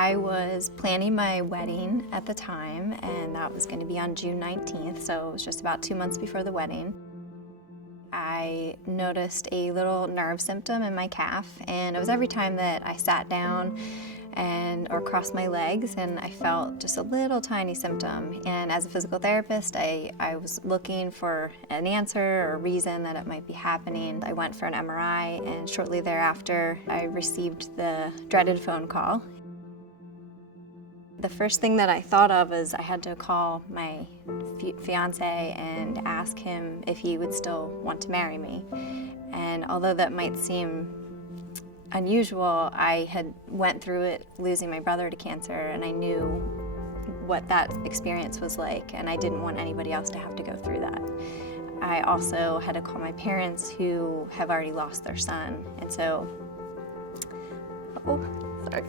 I was planning my wedding at the time, and that was going to be on June 19th, so it was just about 2 months before the wedding. I noticed a little nerve symptom in my calf, and it was every time that I sat down or crossed my legs, and I felt just a little tiny symptom. And as a physical therapist, I was looking for an answer or a reason that it might be happening. I went for an MRI, and shortly thereafter, I received the dreaded phone call. The first thing that I thought of is I had to call my fiance and ask him if he would still want to marry me. And although that might seem unusual, I had went through it losing my brother to cancer, and I knew what that experience was like, and I didn't want anybody else to have to go through that. I also had to call my parents, who have already lost their son, and so, sorry.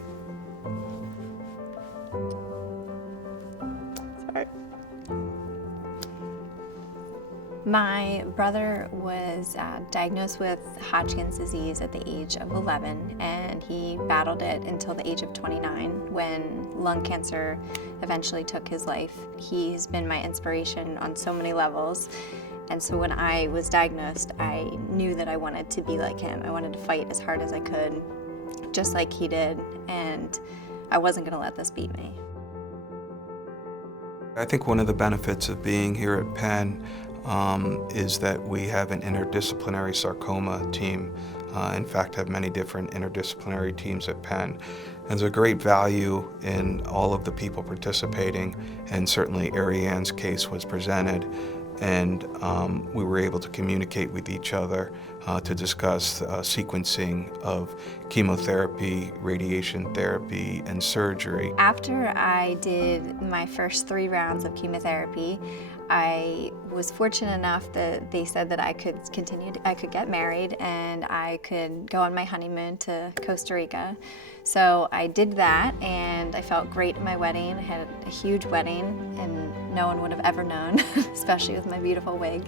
My brother was diagnosed with Hodgkin's disease at the age of 11, and he battled it until the age of 29 when lung cancer eventually took his life. He's been my inspiration on so many levels, and so when I was diagnosed, I knew that I wanted to be like him. I wanted to fight as hard as I could, just like he did, and I wasn't going to let this beat me. I think one of the benefits of being here at Penn is that we have an interdisciplinary sarcoma team. In fact, have many different interdisciplinary teams at Penn. And there's a great value in all of the people participating, and certainly Arianne's case was presented, and we were able to communicate with each other to discuss sequencing of chemotherapy, radiation therapy, and surgery. After I did my first 3 rounds of chemotherapy, I was fortunate enough that they said that I could I could get married and I could go on my honeymoon to Costa Rica. So I did that, and I felt great at my wedding. I had a huge wedding, and no one would have ever known, especially with my beautiful wig.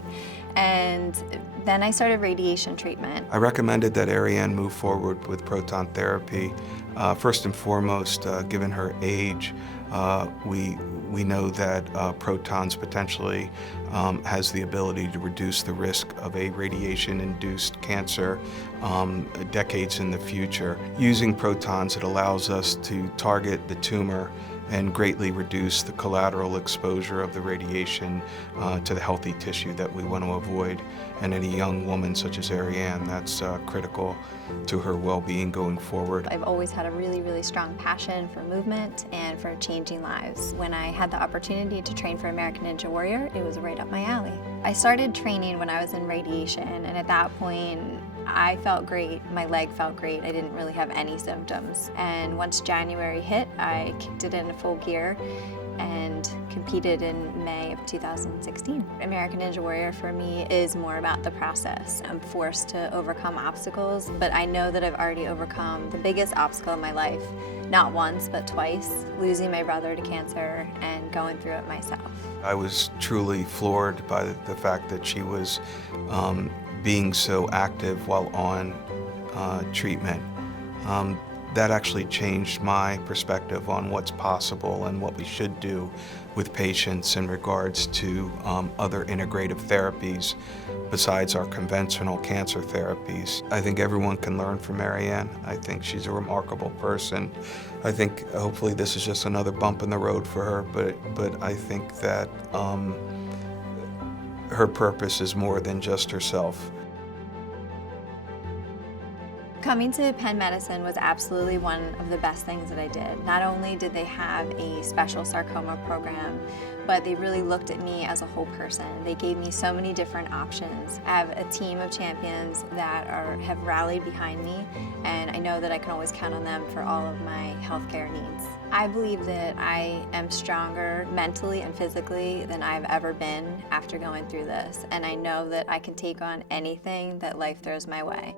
And then I started radiation treatment. I recommended that Arianne move forward with proton therapy. First and foremost, given her age, we know that protons potentially has the ability to reduce the risk of a radiation-induced cancer decades in the future. Using protons, it allows us to target the tumor and greatly reduce the collateral exposure of the radiation to the healthy tissue that we want to avoid. And in a young woman such as Arianne, that's critical to her well-being going forward. I've always had a really, really strong passion for movement and for changing lives. When I had the opportunity to train for American Ninja Warrior, it was right up my alley. I started training when I was in radiation, and at that point, I felt great, my leg felt great, I didn't really have any symptoms. And once January hit, I kicked it into full gear and competed in May of 2016. American Ninja Warrior for me is more about the process. I'm forced to overcome obstacles, but I know that I've already overcome the biggest obstacle in my life, not once, but twice, losing my brother to cancer and going through it myself. I was truly floored by the fact that she was being so active while on treatment. That actually changed my perspective on what's possible and what we should do with patients in regards to other integrative therapies besides our conventional cancer therapies. I think everyone can learn from Arianne. I think she's a remarkable person. I think hopefully this is just another bump in the road for her, but I think that her purpose is more than just herself. Coming to Penn Medicine was absolutely one of the best things that I did. Not only did they have a special sarcoma program, but they really looked at me as a whole person. They gave me so many different options. I have a team of champions that have rallied behind me, and I know that I can always count on them for all of my healthcare needs. I believe that I am stronger mentally and physically than I've ever been after going through this, and I know that I can take on anything that life throws my way.